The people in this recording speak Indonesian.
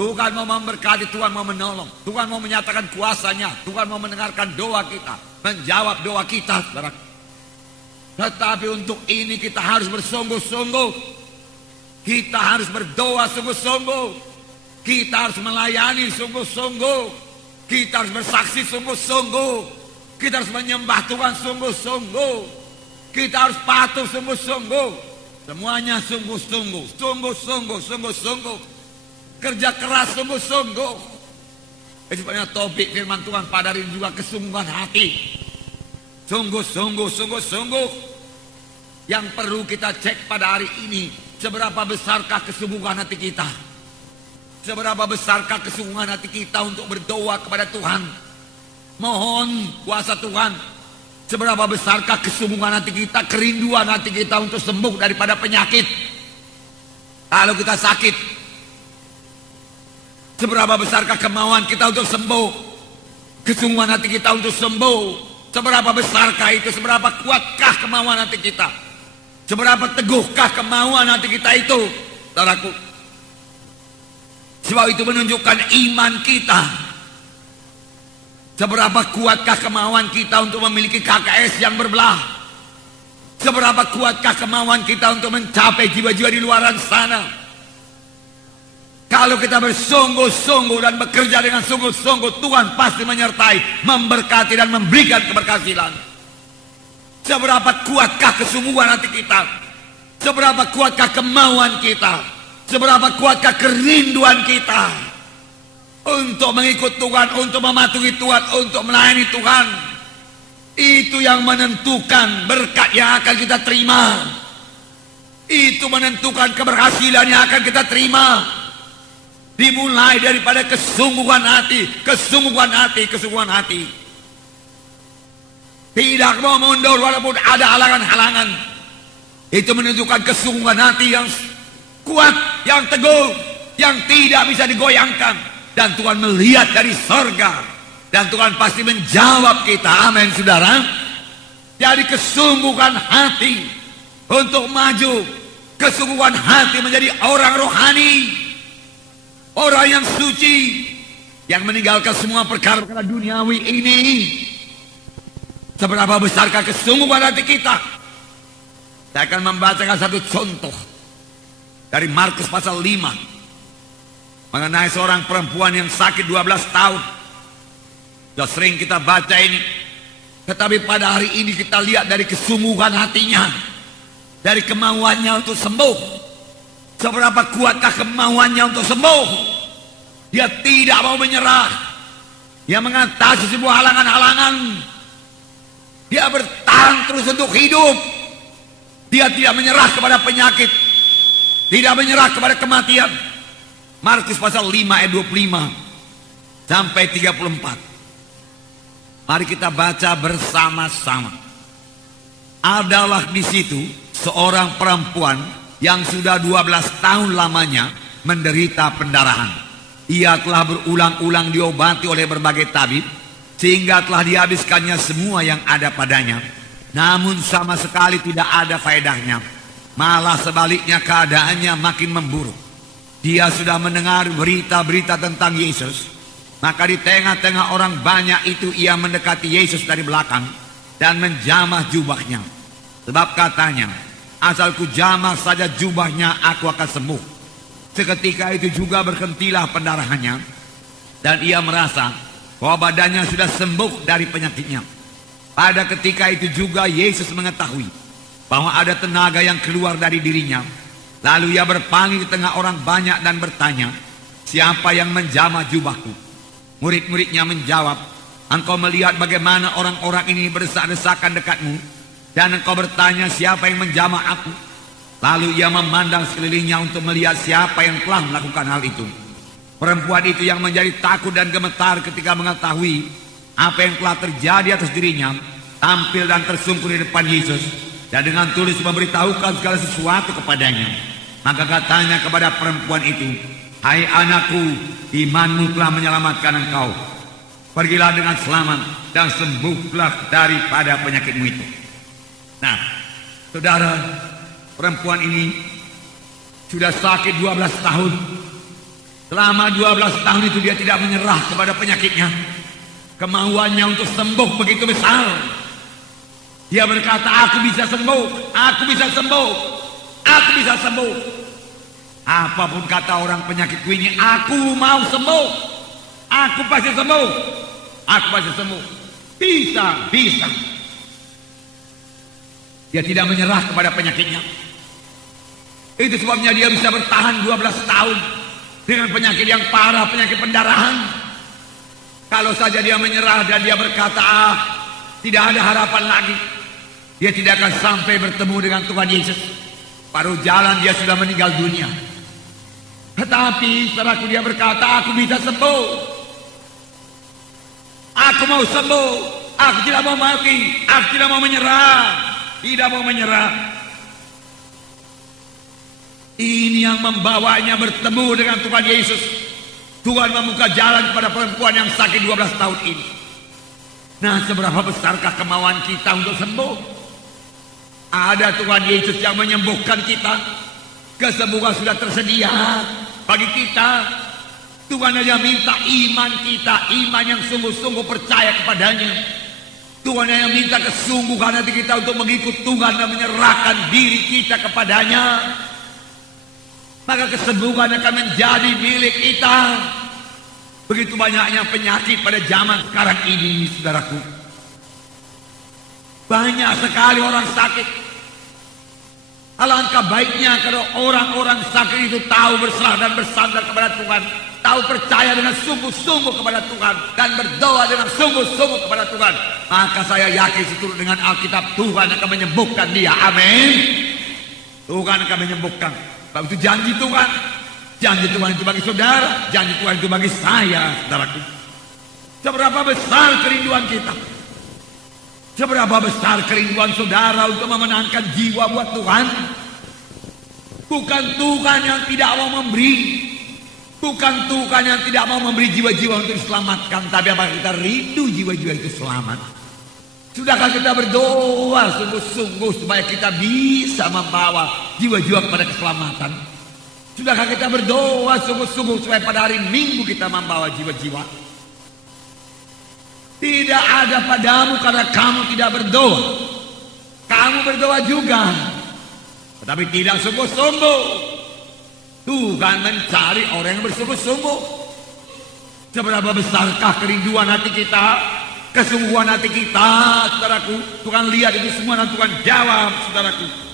Tuhan mau memberkati, Tuhan mau menolong, Tuhan mau menyatakan kuasanya, Tuhan mau mendengarkan doa kita, menjawab doa kita, saudara. Tetapi untuk ini kita harus bersungguh-sungguh, kita harus berdoa sungguh-sungguh, kita harus melayani sungguh-sungguh, kita harus bersaksi sungguh-sungguh, kita harus menyembah Tuhan sungguh-sungguh, kita harus patuh sungguh-sungguh, semuanya sungguh-sungguh, sungguh-sungguh, sungguh-sungguh. Kerja keras sungguh-sungguh. Sebenarnya topik firman Tuhan pada hari ini juga kesungguhan hati. Sungguh-sungguh, sungguh-sungguh. Yang perlu kita cek pada hari ini, seberapa besarkah kesungguhan hati kita? Seberapa besarkah kesungguhan hati kita untuk berdoa kepada Tuhan? Mohon kuasa Tuhan. Seberapa besarkah kesungguhan hati kita, kerinduan hati kita untuk sembuh daripada penyakit? Kalau kita sakit, seberapa besarkah kemauan kita untuk sembuh? Kesungguhan hati kita untuk sembuh. Seberapa besarkah itu? Seberapa kuatkah kemauan hati kita? Seberapa teguhkah kemauan hati kita itu? Saudaraku, sebab itu menunjukkan iman kita. Seberapa kuatkah kemauan kita untuk memiliki KKS yang berbelah? Seberapa kuatkah kemauan kita untuk mencapai jiwa-jiwa di luar sana? Kalau kita bersungguh-sungguh dan bekerja dengan sungguh-sungguh, Tuhan pasti menyertai, memberkati dan memberikan keberhasilan. Seberapa kuatkah kesungguhan hati kita? Seberapa kuatkah kemauan kita? Seberapa kuatkah kerinduan kita untuk mengikut Tuhan, untuk mematuhi Tuhan, untuk melayani Tuhan? Itu yang menentukan berkat yang akan kita terima. Itu menentukan keberhasilan yang akan kita terima. Dimulai daripada kesungguhan hati, kesungguhan hati, kesungguhan hati. Tidak mau mundur walaupun ada halangan-halangan. Itu menunjukkan kesungguhan hati yang kuat, yang teguh, yang tidak bisa digoyangkan. Dan Tuhan melihat dari sorga. Dan Tuhan pasti menjawab kita. Amin, saudara. Jadi kesungguhan hati untuk maju. Kesungguhan hati menjadi orang rohani. Orang yang suci, yang meninggalkan semua perkara-perkara duniawi ini. Seberapa besarkah kesungguhan hati kita? Saya akan membacakan satu contoh dari Markus pasal 5 mengenai seorang perempuan yang sakit 12 tahun. Sudah sering kita baca ini, tetapi pada hari ini kita lihat dari kesungguhan hatinya, dari kemauannya untuk sembuh. Seberapa kuatkah kemauannya untuk sembuh? Dia tidak mau menyerah. Dia mengatasi sebuah halangan-halangan. Dia bertahan terus untuk hidup. Dia tidak menyerah kepada penyakit. Tidak menyerah kepada kematian. Markus pasal 5 ayat 25 sampai 34. Mari kita baca bersama-sama. Adalah di situ seorang perempuan yang sudah 12 tahun lamanya menderita pendarahan. Ia telah berulang-ulang diobati oleh berbagai tabib, sehingga telah dihabiskannya semua yang ada padanya. Namun sama sekali tidak ada faedahnya. Malah sebaliknya keadaannya makin memburuk. Dia sudah mendengar berita-berita tentang Yesus. Maka di tengah-tengah orang banyak itu ia mendekati Yesus dari belakang dan menjamah jubahnya. Sebab katanya, asal ku jamah saja jubahnya, aku akan sembuh. Seketika itu juga berhentilah pendarahannya, dan ia merasa bahwa badannya sudah sembuh dari penyakitnya. Pada ketika itu juga Yesus mengetahui bahwa ada tenaga yang keluar dari dirinya. Lalu ia berpaling di tengah orang banyak dan bertanya, siapa yang menjamah jubahku? Murid-muridnya menjawab, engkau melihat bagaimana orang-orang ini berdesak-desakan dekatmu, dan engkau bertanya siapa yang menjamah aku? Lalu ia memandang sekelilingnya untuk melihat siapa yang telah melakukan hal itu. Perempuan itu yang menjadi takut dan gemetar ketika mengetahui apa yang telah terjadi atas dirinya, tampil dan tersungkur di depan Yesus, dan dengan tulus memberitahukan segala sesuatu kepadanya. Maka katanya kepada perempuan itu, hai anakku, imanmu telah menyelamatkan engkau. Pergilah dengan selamat dan sembuhlah daripada penyakitmu itu. Nah, saudara, perempuan ini sudah sakit 12 tahun. Selama 12 tahun itu dia tidak menyerah kepada penyakitnya. Kemauannya untuk sembuh begitu besar. Dia berkata, aku bisa sembuh, aku bisa sembuh, aku bisa sembuh. Apapun kata orang penyakitku ini, aku mau sembuh. Aku pasti sembuh. Aku pasti sembuh. Bisa. Dia tidak menyerah kepada penyakitnya. Itu sebabnya dia bisa bertahan 12 tahun dengan penyakit yang parah, penyakit pendarahan. Kalau saja dia menyerah dan dia berkata, tidak ada harapan lagi, dia tidak akan sampai bertemu dengan Tuhan Yesus. Paruh jalan dia sudah meninggal dunia. Tetapi setelah dia berkata, aku bisa sembuh. Aku mau sembuh. Aku tidak mau mati. Aku tidak mau menyerah. Tidak mau menyerah. Ini yang membawanya bertemu dengan Tuhan Yesus. Tuhan membuka jalan kepada perempuan yang sakit 12 tahun ini. Nah, seberapa besarkah kemauan kita untuk sembuh? Ada Tuhan Yesus yang menyembuhkan kita. Kesembuhan sudah tersedia bagi kita. Tuhan hanya minta iman kita, iman yang sungguh-sungguh percaya kepadanya. Tuhan hanya minta kesungguhan hati kita untuk mengikut Tuhan dan menyerahkan diri kita kepadanya. Maka kesembuhan akan menjadi milik kita. Begitu banyaknya penyakit pada zaman sekarang ini, saudaraku. Banyak sekali orang sakit. Alangkah baiknya kalau orang-orang sakit itu tahu berserah dan bersandar kepada Tuhan, tahu percaya dengan sungguh-sungguh kepada Tuhan, dan berdoa dengan sungguh-sungguh kepada Tuhan. Maka saya yakin seturut dengan Alkitab, Tuhan akan menyembuhkan dia. Amin. Tuhan akan menyembuhkan. Sebab itu janji Tuhan. Janji Tuhan itu bagi saudara, janji Tuhan itu bagi saya, saudaraku. Seberapa besar kerinduan kita, seberapa besar kerinduan saudara untuk memenangkan jiwa buat Tuhan. Bukan Tuhan yang tidak mau memberi, bukan Tuhan yang tidak mau memberi jiwa-jiwa untuk diselamatkan, tapi apakah kita rindu jiwa-jiwa itu selamat? Sudahkah kita berdoa sungguh-sungguh supaya kita bisa membawa jiwa-jiwa kepada keselamatan? Sudahkah kita berdoa sungguh-sungguh supaya pada hari Minggu kita membawa jiwa-jiwa? Tidak ada padamu karena kamu tidak berdoa. Kamu berdoa juga, tetapi tidak sungguh-sungguh. Tuhan mencari orang yang bersungguh-sungguh. Seberapa besarkah kerinduan hati kita, kesungguhan hati kita, saudaraku. Tuhan lihat itu semua dan Tuhan jawab, saudaraku.